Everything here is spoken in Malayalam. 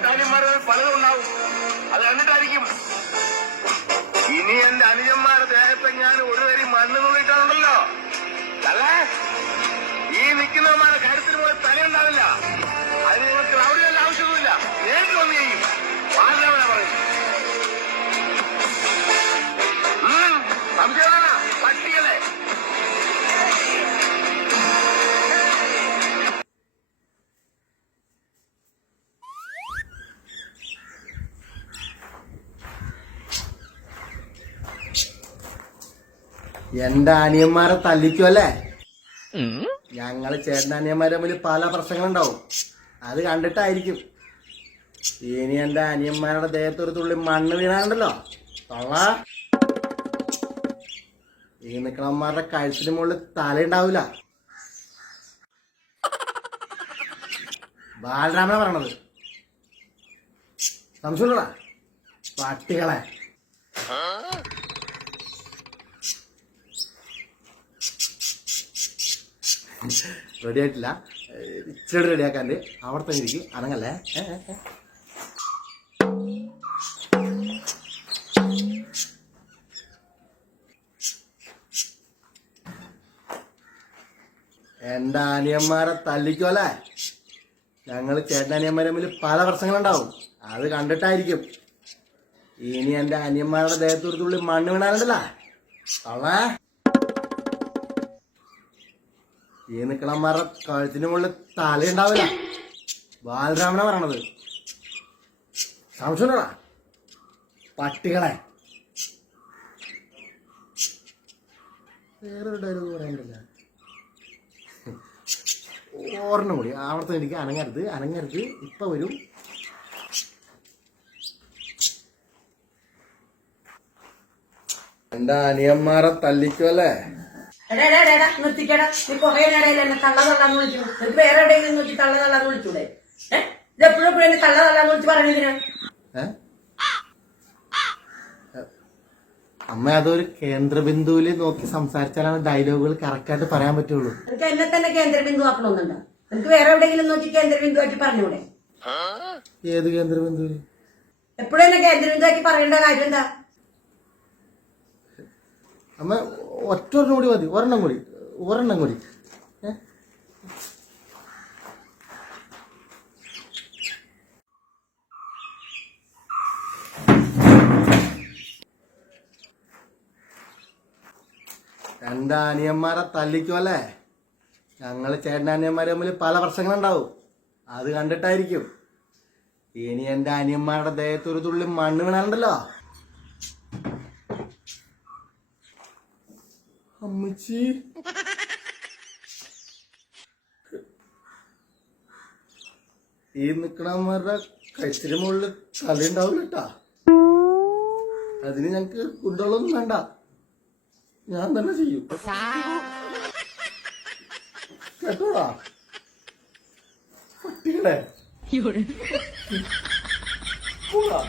ചേട്ടാനിമാർ പലതും ഉണ്ടാവും അത് കണ്ടിട്ടായിരിക്കും. ഇനി എന്റെ അനുജന്മാരുടെ ദേഹത്തെ ഞാൻ ഒരു വരി മണ്ണ് നോക്കിയിട്ടുണ്ടല്ലോ അല്ലേ? ഈ നിൽക്കുന്നവന്മാരെ കാര്യത്തിന് പോയി തലയുണ്ടാവില്ല. അതിന് നിങ്ങൾക്ക് അവിടെ ആവശ്യമൊന്നുമില്ല. നേരിട്ട് വന്നു ചെയ്യും. വാങ്ങാമല പറയും. സംശയമാണ് പട്ടികളെ. എന്റെ അനിയന്മാരെ തല്ലിക്കുമല്ലേ ഞങ്ങൾ ചേട്ടൻ അനിയന്മാരെ തമ്മിൽ പല പ്രശ്നങ്ങളുണ്ടാവും. അത് കണ്ടിട്ടായിരിക്കും. ഇനി എന്റെ അനിയന്മാരുടെ ദേഹത്തൊരു തുള്ളി മണ്ണ് വീണാണ്ടല്ലോ തൊള്ള ഈ നിക്കണന്മാരുടെ കഴുത്തിന് മുകളിൽ തലയുണ്ടാവില്ല ബാലരാമന പറയണത്. സംശയ പട്ടികളെ. റെഡി ആയിട്ടില്ല ഇച്ചിരി റെഡി ആക്കാണ്ട് അവിടെ തന്നെ ഇരിക്കും അനങ്ങല്ലേ. എന്റെ അനിയന്മാരെ തല്ലിക്കോലേ ഞങ്ങൾ ചേട്ടൻ ചേട്ടനിയന്മാരെ തമ്മിൽ പല പ്രശ്നങ്ങളുണ്ടാവും. അത് കണ്ടിട്ടായിരിക്കും. ഇനി എന്റെ അനിയന്മാരുടെ ദേഹത്തൂർത്തുള്ളിൽ മണ്ണ് വീണാലുണ്ടല്ല? തള്ളേ ഈ നിക്കണന്മാരുടെ കഴുത്തിന് മുകളിൽ തലയുണ്ടാവില്ല. ബാലരാമന പറയണത്. സംശയമുണ്ടോടാ പട്ടികളെ. വേറൊരു ഡയലോഗ് പറയാനില്ല ഓർണം കൂടി. ആവർത്തം എനിക്ക് അനങ്ങരുത് അനങ്ങരുത്. ഇപ്പൊ വരും. എന്റെ അനിയന്മാരെ തല്ലിക്കുമല്ലേ എടാ എടാ എടാ, എടാ നിർത്തിക്കടാ. നീ കൊറേ നേരം എന്നെ തള്ള തള്ളാന്ന് വിളിച്ചു നിനക്ക് വേറെ എവിടെയെങ്കിലും നോക്കി തള്ള തള്ളാന്ന് വിളിച്ചൂടെ? ഏഹ് ഇത് എപ്പോഴും എപ്പോഴും എന്നെ തള്ള തള്ളാന്ന് വിളിച്ച് പറഞ്ഞതിനാ ഏ? അമ്മ അതൊരു കേന്ദ്രബിന്ദുവിൽ നോക്കി സംസാരിച്ചാലാണ് ഡയലോഗുകൾ കറക്റ്റായിട്ട് പറയാൻ പറ്റുള്ളൂ. എനിക്ക് എന്നെ തന്നെ കേന്ദ്രബിന്ദു ആക്കണമെന്നുണ്ടോ? എനിക്ക് വേറെ എവിടെയെങ്കിലും നോക്കി കേന്ദ്രബിന്ദു ആക്കി പറഞ്ഞൂടെ? ഏത് കേന്ദ്രബിന്ദുവിൽ എപ്പോഴും എന്നെ കേന്ദ്രബിന്ദു ആക്കി പറയേണ്ട കാര്യം എന്താ? അമ്മ ഒറ്റ ഒരെണ്ണം കൂടി മതി. ഒരെണ്ണം കൂടി. ഒരെണ്ണം കൂടി. ഏ? അനിയന്മാരെ തല്ലിക്കുമല്ലേ ഞങ്ങൾ ചേട്ടനനിയന്മാരെ തമ്മിൽ പല പ്രശ്നങ്ങളുണ്ടാവും. അത് കണ്ടിട്ടായിരിക്കും. ഇനി എന്റെ അനിയന്മാരുടെ ദേഹത്തൊരു തുള്ളി മണ്ണ് വീണാലുണ്ടല്ലോ. അമ്മച്ചി. ഈ നിക്കണമാരുടെ കൈത്തിരി മുകളിൽ തലയുണ്ടാവില്ല കേട്ടാ അതിന് ഞങ്ങക്ക് കുണ്ടളൊന്നും വേണ്ട. ഞാൻ തന്നെ ചെയ്യും. കേട്ടോടാ? പട്ടികളെ പോടാ.